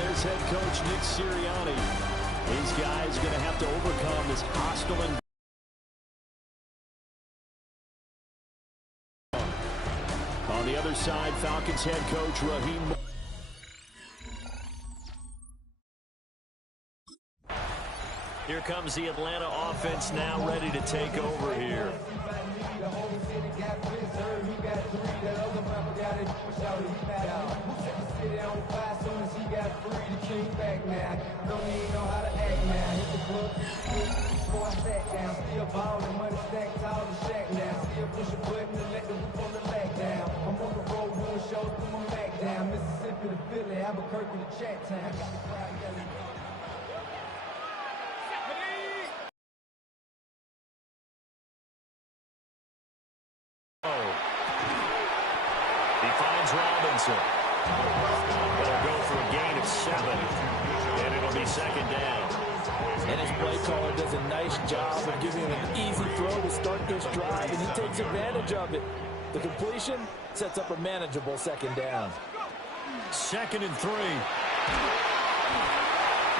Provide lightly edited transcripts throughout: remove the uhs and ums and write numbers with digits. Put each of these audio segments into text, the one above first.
there's head coach Nick Sirianni. These guys going to have to overcome this hostile environment. On the other side, Falcons head coach Raheem. Here comes the Atlanta offense now ready to take over here. He finds Robinson. They'll go for a gain of 7, and it'll be second down. And his play caller does a nice job of giving him an easy throw to start this drive, and he takes advantage of it. The completion sets up a manageable second down. 2nd and 3.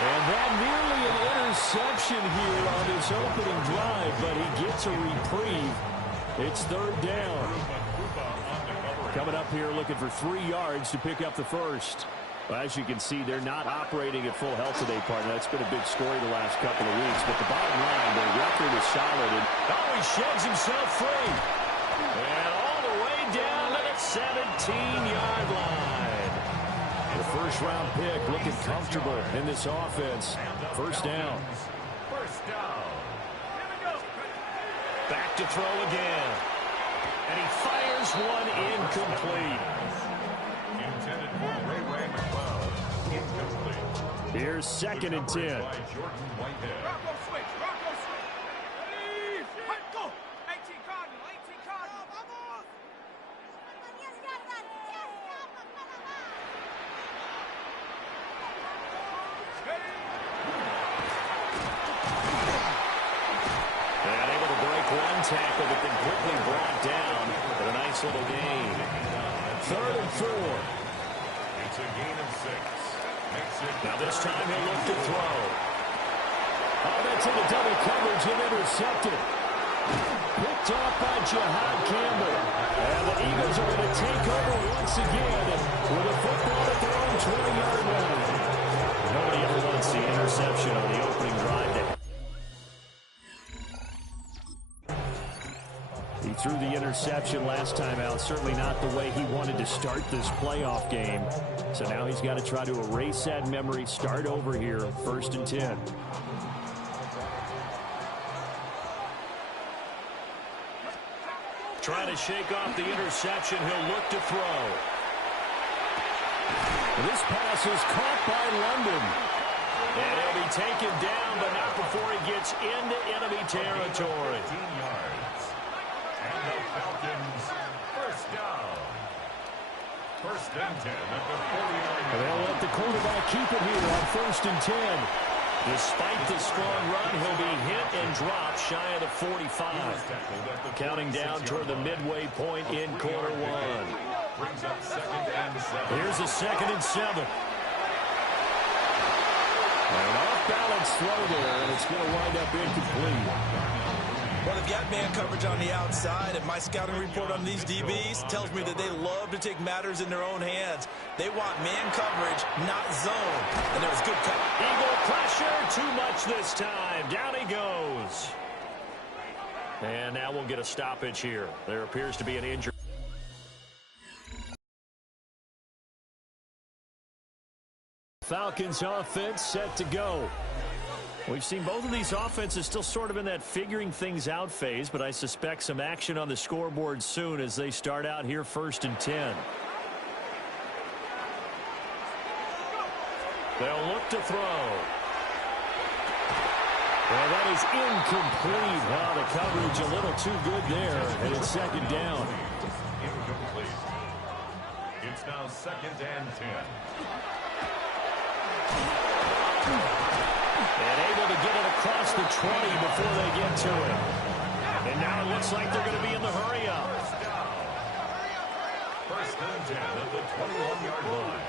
And that nearly an interception here on this opening drive, but he gets a reprieve. It's 3rd down. Coming up here looking for 3 yards to pick up the first. Well, as you can see, they're not operating at full health today, partner. That's been a big story the last couple of weeks. But the bottom line, their record is solid. And he sheds himself free. And all the way down to the 17-yard line. The first-round pick looking comfortable in this offense. First down. Back to throw again. And he fires one incomplete. Intended for Ray McCloud. Incomplete. Here's 2nd and 10. Rocco switch. Rocco switch. Ready? Go. 18 Cardinal. 18 Cardinal. Vamos. And able to break one tackle, but then quickly brought down for a nice little gain. 3rd and 4. It's a gain of 6. Now this time he'll look to throw. Oh, that's into double coverage and intercepted. Picked off by Jihad Campbell. And the Eagles are going to take over once again with a football at their own 20-yard line. Nobody ever wants the interception on the opening drive day. He threw the interception last time out. Certainly not the way he wanted to start this playoff game. So now he's got to try to erase that memory, start over here, 1st and 10. Trying to shake off the interception. He'll look to throw. This pass is caught by London. And he'll be taken down, but not before he gets into enemy territory. 15 yards. And the Falcons, first down. 1st and 10 at the 40-yard line. They'll let the quarterback keep it here on 1st and 10. Despite the strong run, he'll be hit and dropped shy of the 45. Counting down toward the midway point in quarter 1. Brings up 2nd and 7. Here's a 2nd and 7. An off-balance throw there, and it's going to wind up incomplete. Well, they've got man coverage on the outside, and my scouting report on these DBs tells me that they love to take matters in their own hands. They want man coverage, not zone. And there was good cut. Eagle pressure, too much this time. Down he goes. And now we'll get a stoppage here. There appears to be an injury. Falcons offense set to go. We've seen both of these offenses still sort of in that figuring things out phase, but I suspect some action on the scoreboard soon as they start out here 1st and 10. They'll look to throw. Well, that is incomplete. Wow, the coverage a little too good there, and it's 2nd down. Incomplete. It's now 2nd and 10. And able to get it across the 20 before they get to it. And now it looks like they're going to be in the hurry-up. 1st and 10 at the 21-yard line.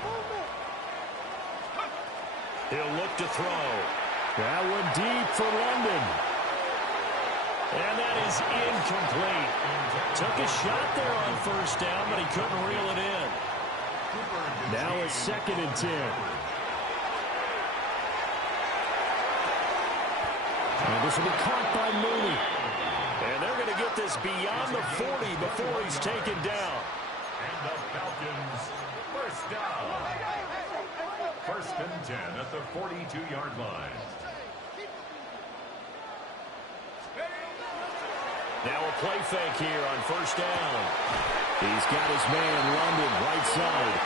He'll look to throw. That one deep for London. And that is incomplete. Took a shot there on first down, but he couldn't reel it in. Now it's 2nd and 10. And this will be caught by Mooney. And they're going to get this beyond the 40 before he's taken down. And the Falcons, first down. 1st and 10 at the 42-yard line. Now a play fake here on first down. He's got his man, London, right side.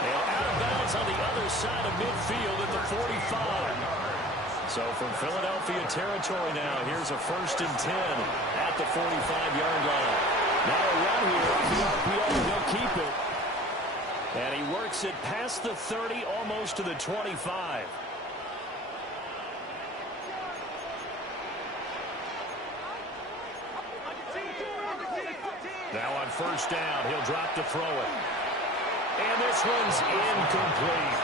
And out of bounds on the other side of midfield at the 45. So from Philadelphia territory now, here's a 1st and 10 at the 45-yard line. Now a run here off the RPO. He'll keep it. And he works it past the 30, almost to the 25. Now on first down, he'll drop to throw it. And this one's incomplete.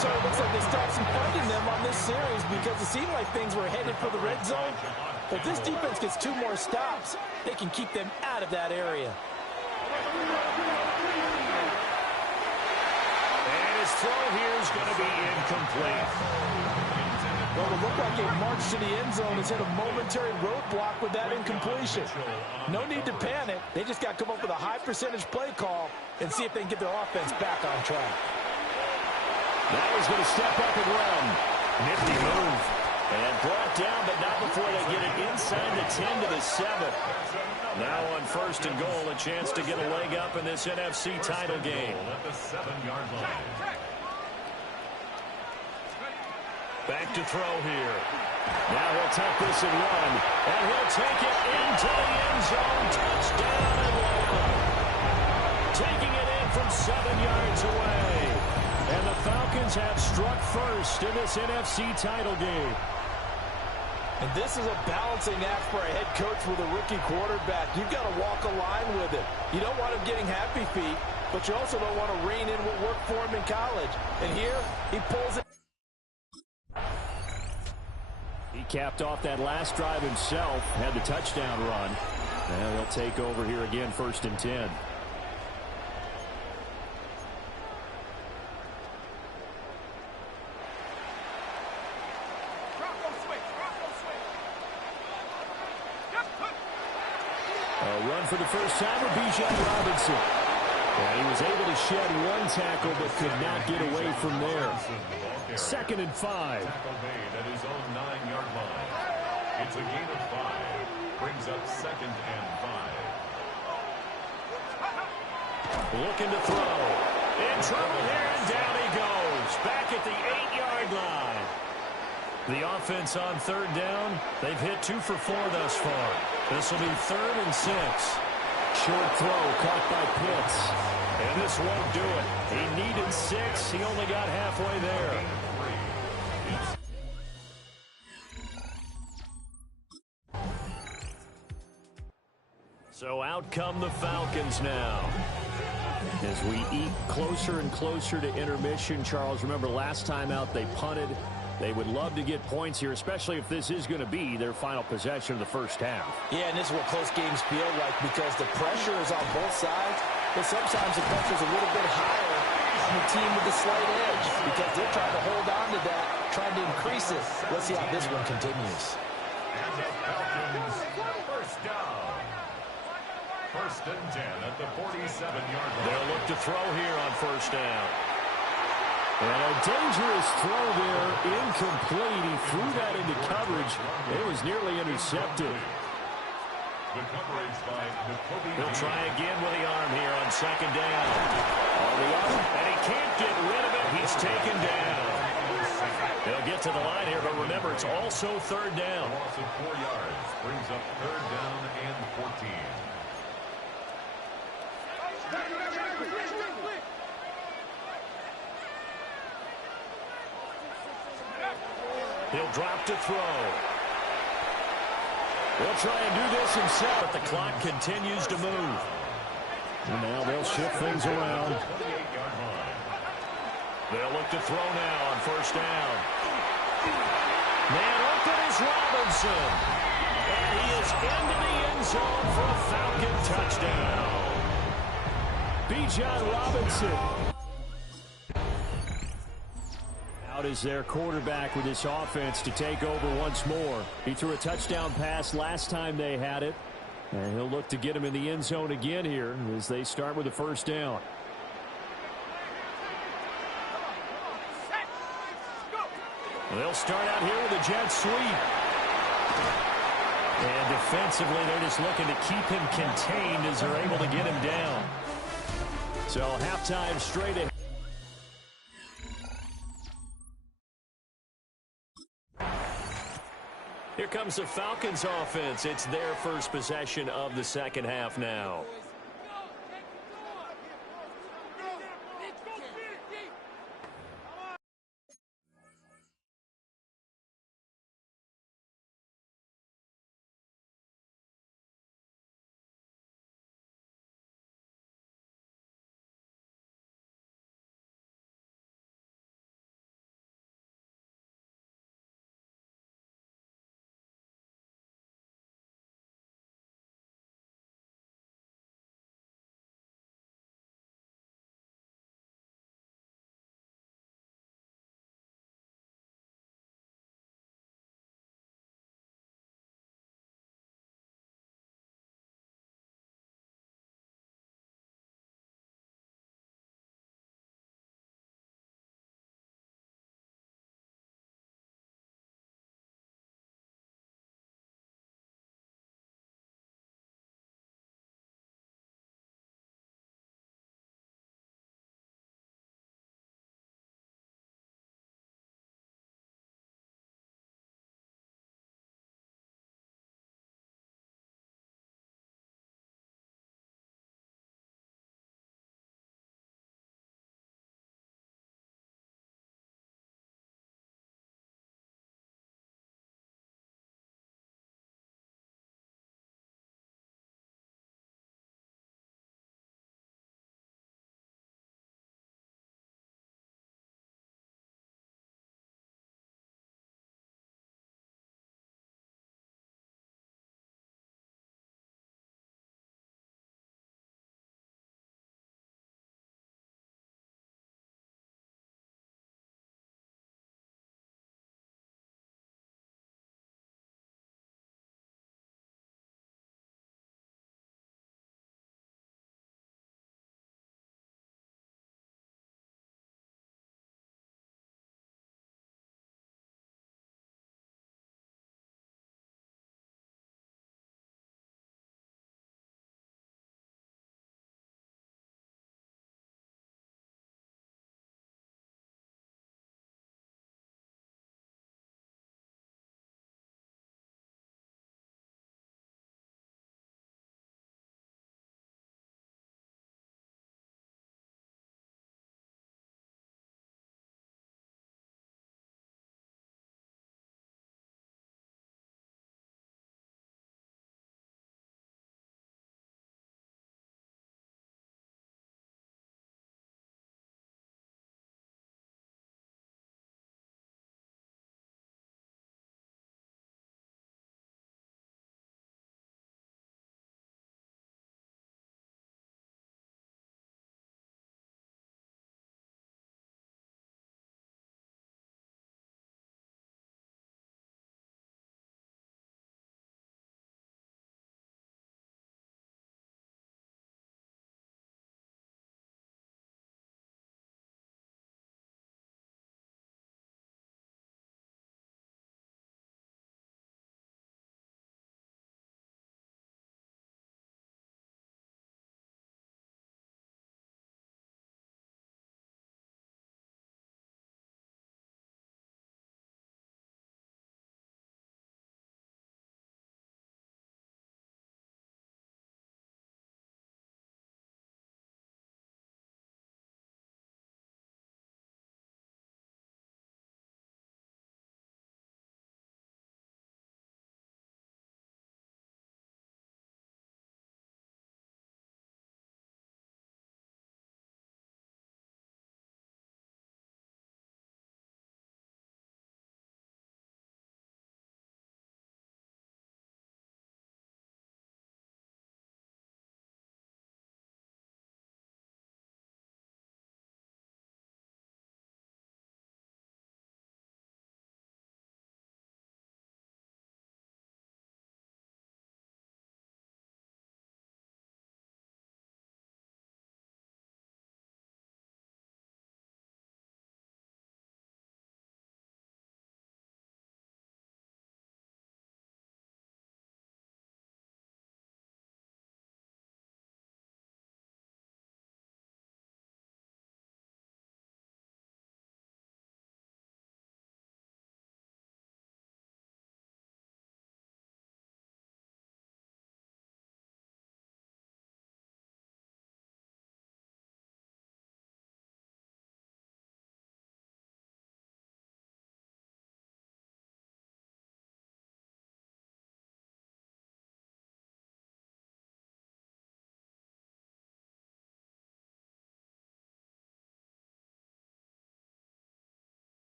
So it looks like they stopped some fighting them on this series because it seemed like things were headed for the red zone. But if this defense gets 2 more stops, they can keep them out of that area. And his throw here is going to be incomplete. Well, it looked like a march to the end zone has hit a momentary roadblock with that incompletion. No need to panic. They just got to come up with a high percentage play call and see if they can get their offense back on track. Now he's going to step up and run. Nifty move. And brought down, but not before they get it inside the 10 to the 7. Now on 1st and goal, a chance to get a leg up in this NFC title game. At the 7-yard line. Back to throw here. Now he'll take this and run. And he'll take it into the end zone. Touchdown Atlanta. Taking it in from 7 yards away. And the Falcons have struck first in this NFC title game. And this is a balancing act for a head coach with a rookie quarterback. You've got to walk a line with it. You don't want him getting happy feet, but you also don't want to rein in what worked for him in college. And here, he pulls it. He capped off that last drive himself, had the touchdown run. Now he'll take over here again, 1st and 10. A run for the first time with Bijan Robinson. And he was able to shed 1 tackle, but could not get away from there. 2nd and 5. Tackle made at his own 9-yard line. It's a gain of 5. Brings up 2nd and 5. Looking to throw. In trouble here, and down he goes. Back at the 8-yard line. The offense on 3rd down, they've hit 2 for 4 thus far. This will be 3rd and 6. Short throw caught by Pitts. And this won't do it. He needed 6. He only got halfway there. So out come the Falcons now. As we eat closer and closer to intermission, Charles, remember last time out they punted. They would love to get points here, especially if this is going to be their final possession of the first half. Yeah, and this is what close games feel like because the pressure is on both sides, but sometimes the pressure is a little bit higher on the team with the slight edge because they're trying to hold on to that, trying to increase it. Let's see how this one continues. And the Falcons, first down. 1st and 10 at the 47-yard line. They'll look to throw here on first down. And a dangerous throw there, incomplete. He threw that into coverage. It was nearly intercepted. The coverage by Jacoby. He'll try again with the arm here on 2nd down. On the arm, and he can't get rid of it. He's taken down. They'll get to the line here, but remember, it's also 3rd down. A loss of 4 yards brings up 3rd down and 14. He'll drop to throw. He'll try and do this himself, but the clock continues to move. And now they'll shift things around. They'll look to throw now on first down. Man open is Robinson. And he is into the end zone for a Falcon touchdown. Bijan Robinson out is their quarterback with this offense to take over once more. He threw a touchdown pass last time they had it. And he'll look to get him in the end zone again here as they start with the first down. They'll start out here with a jet sweep. And defensively, they're just looking to keep him contained as they're able to get him down. So halftime straight ahead. Here comes the Falcons offense. It's their first possession of the second half now.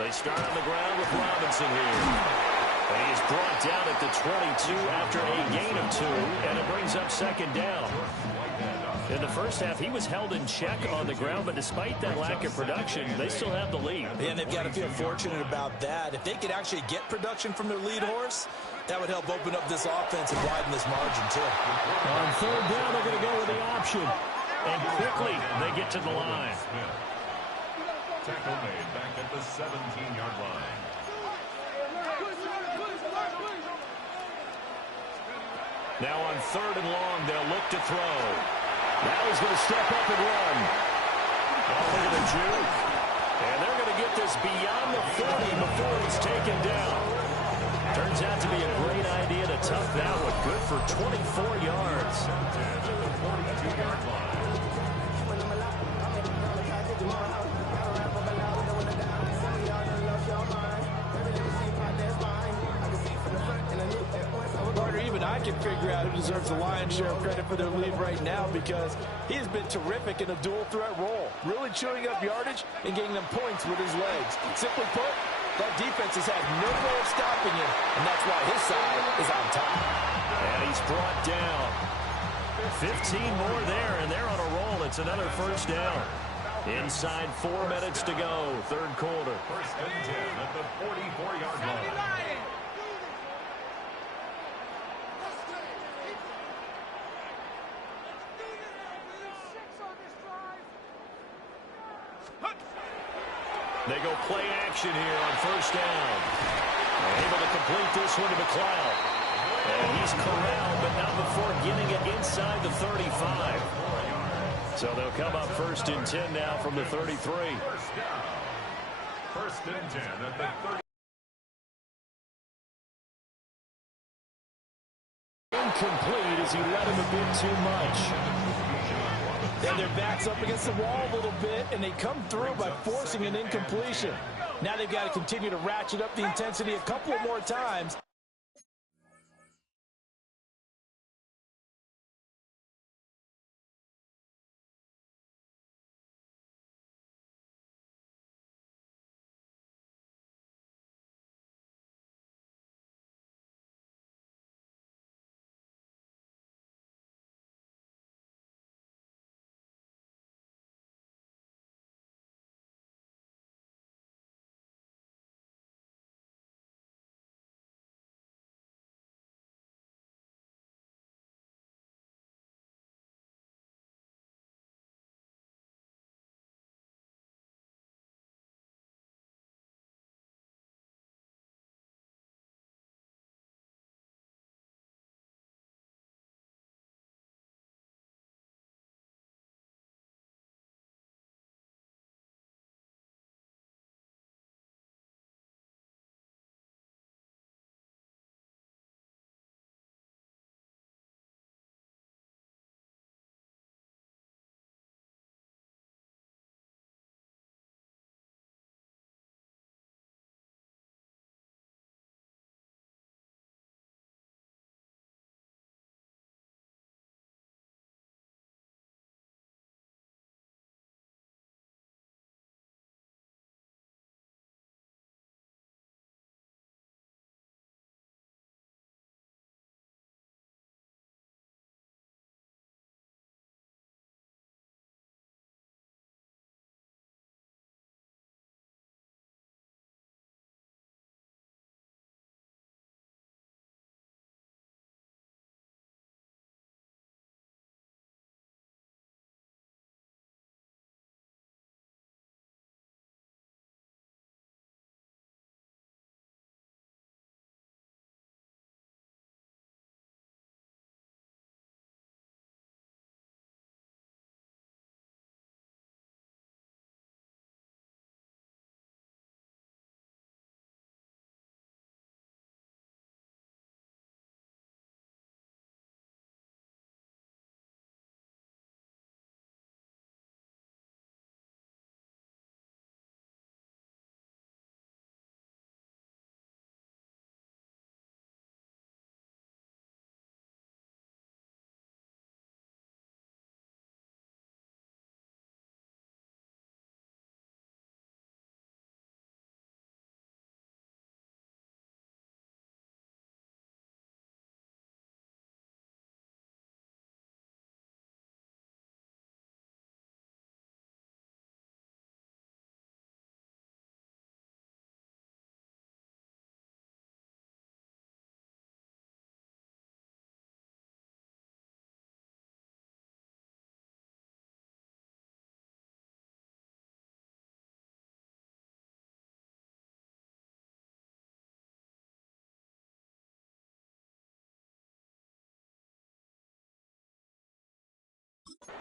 They start on the ground with Robinson here. And he is brought down at the 22 after a gain of 2, and it brings up second down. In the first half, he was held in check on the ground, but despite that lack of production, they still have the lead. And they've got to feel fortunate about that. If they could actually get production from their lead horse, that would help open up this offense and widen this margin, too. On third down, they're going to go with the option. And quickly, they get to the line. Tackle made back at the 17-yard line. Now on third and long, they'll look to throw. Now he's going to step up and run. Oh, look at the juke. And they're going to get this beyond the 40 before he's taken down. Turns out to be a great idea to tuck that one. Good for 24 yards. At the 42-yard line. Even I can figure out who deserves the lion's share of credit for their lead right now, because he has been terrific in a dual threat role, really chewing up yardage and getting them points with his legs. Simply put, that defense has had no way of stopping him, and that's why his side is on top. And he's brought down. 15 more there, and they're on a roll. It's another first down. Inside 4 minutes to go, third quarter. First and 10 at the 44-yard line. They go play action here on first down. Able to complete this one to McLeod. And he's corralled, but not before getting it inside the 35. So they'll come up first and 10 now from the 33. First down. First and 10 at the 30. Incomplete as he let him a bit too much. And their back's up against the wall a little bit, and they come through by forcing an incompletion. Now they've got to continue to ratchet up the intensity a couple more times.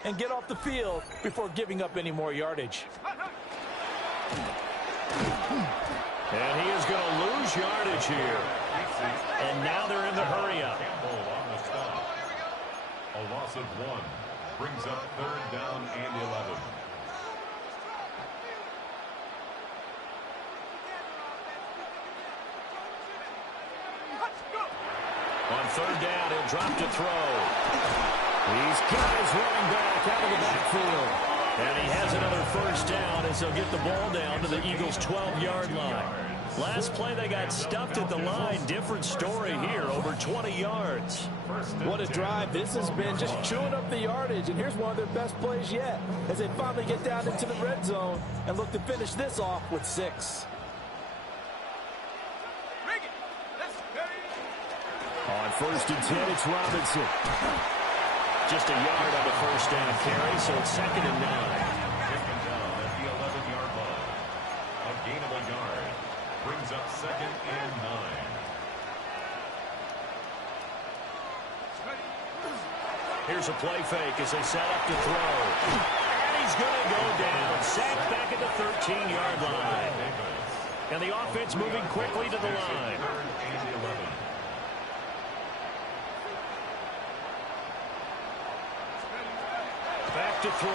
and get off the field before giving up any more yardage. And he is going to lose yardage here. And now they're in the hurry-up. A loss of 1 brings up 3rd down and 11. On 3rd down, he'll drop to throw. He's got his running back out of the backfield. And he has another 1st down as they'll get the ball down to the Eagles' 12-yard line. Last play, they got stuffed at the line. Different story here, over 20 yards. What a drive. This has been just chewing up the yardage. And here's one of their best plays yet as they finally get down into the red zone and look to finish this off with 6. On 1st and 10, it's Robinson. Just a yard on the 1st down carry, so it's 2nd and 9. Second down at the 11-yard line. A gain of a yard brings up 2nd and 9. Here's a play fake as they set up to throw. And he's going to go down. Sacked back at the 13-yard line. And the offense moving quickly to the line. 3rd and 11. Back to throw.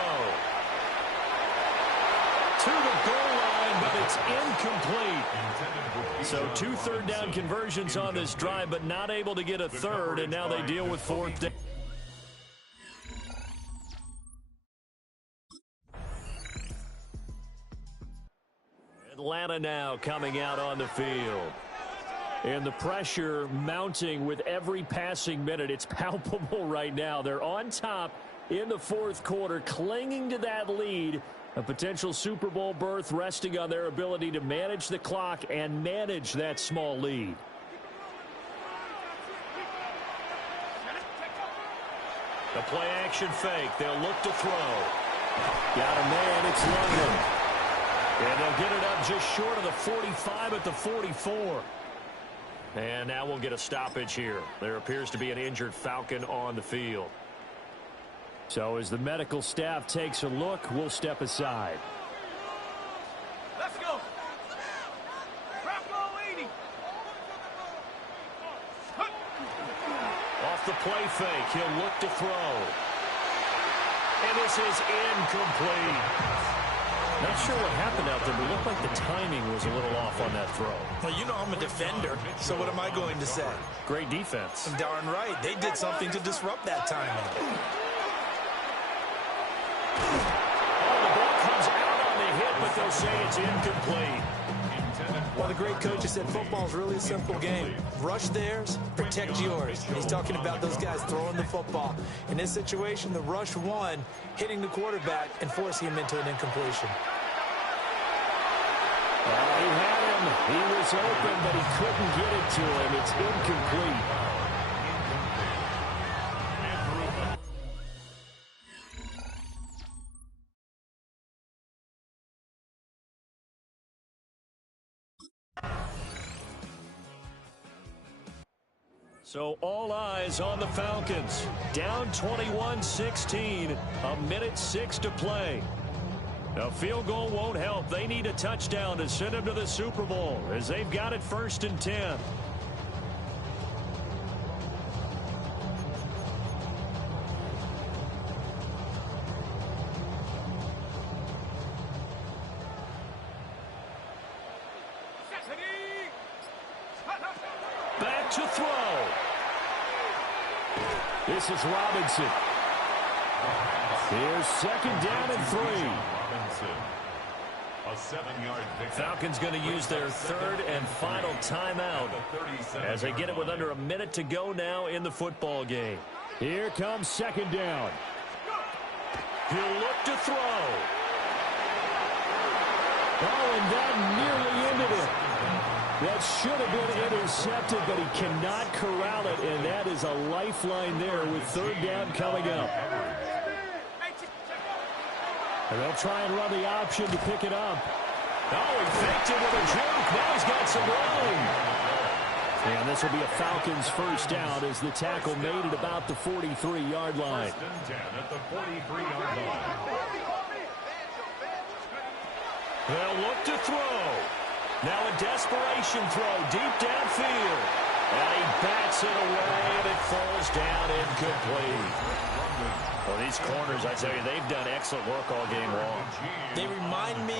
To the goal line, but it's incomplete. So 2 3rd down conversions on this drive, but not able to get a 3rd, and now they deal with 4th down. Atlanta now coming out on the field. And the pressure mounting with every passing minute. It's palpable right now. They're on top in the 4th quarter, clinging to that lead. A potential Super Bowl berth resting on their ability to manage the clock and manage that small lead. The play action fake. They'll look to throw. Got a man. It's London. And they'll get it up just short of the 45 at the 44. And now we'll get a stoppage here. There appears to be an injured Falcon on the field. So as the medical staff takes a look, we'll step aside. Let's go. Bravo 80. Off the play fake, he'll look to throw. And this is incomplete. Not sure what happened out there, but it looked like the timing was a little off on that throw. Well, you know I'm a defender, so what am I going to say? Great defense. Darn right. They did something to disrupt that timing. Oh, the ball comes out on the hit, but they'll say it's incomplete. Well, the great coach has said football is really a simple game. Rush theirs, protect yours. And he's talking about those guys throwing the football. In this situation, the rush won, hitting the quarterback and forcing him into an incompletion. He had him. He was open, but he couldn't get it to him. It's incomplete. So all eyes on the Falcons. Down 21-16. A minute 6 to play. A field goal won't help. They need a touchdown to send them to the Super Bowl as they've got it 1st and 10. Back to throw. This is Robinson. Here's 2nd down and 3. A 7-yard pickup. Falcons going to use their 3rd and final timeout as they get it with under a minute to go now in the football game. Here comes 2nd down. He'll look to throw. Oh, and that nearly ended it. That should have been intercepted, but he cannot corral it, and that is a lifeline there with 3rd down coming up. And they'll try and run the option to pick it up. Oh, he faked it with a juke. Now he's got some room. And this will be a Falcons first down as the tackle made at about the 43-yard line. First and 10 at the 43-yard line. They'll look to throw. Now a desperation throw deep downfield. And he bats it away, and it falls down incomplete. Well, these corners, I tell you, they've done excellent work all game long. They remind me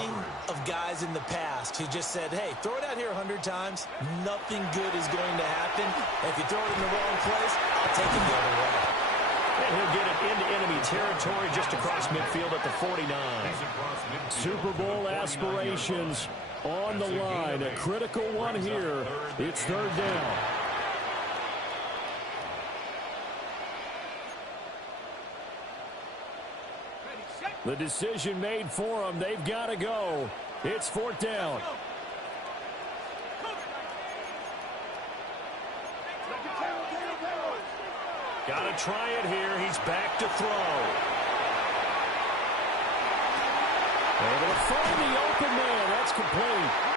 of guys in the past who just said, hey, throw it out here 100 times. Nothing good is going to happen. If you throw it in the wrong place, I'll take it the other way. And he'll get it into enemy territory just across midfield at the 49. Super Bowl aspirations on the line. A critical one here. It's third down. The decision made for them. They've got to go. It's fourth down. Got to try it here. He's back to throw. Able to find the open man. That's complete.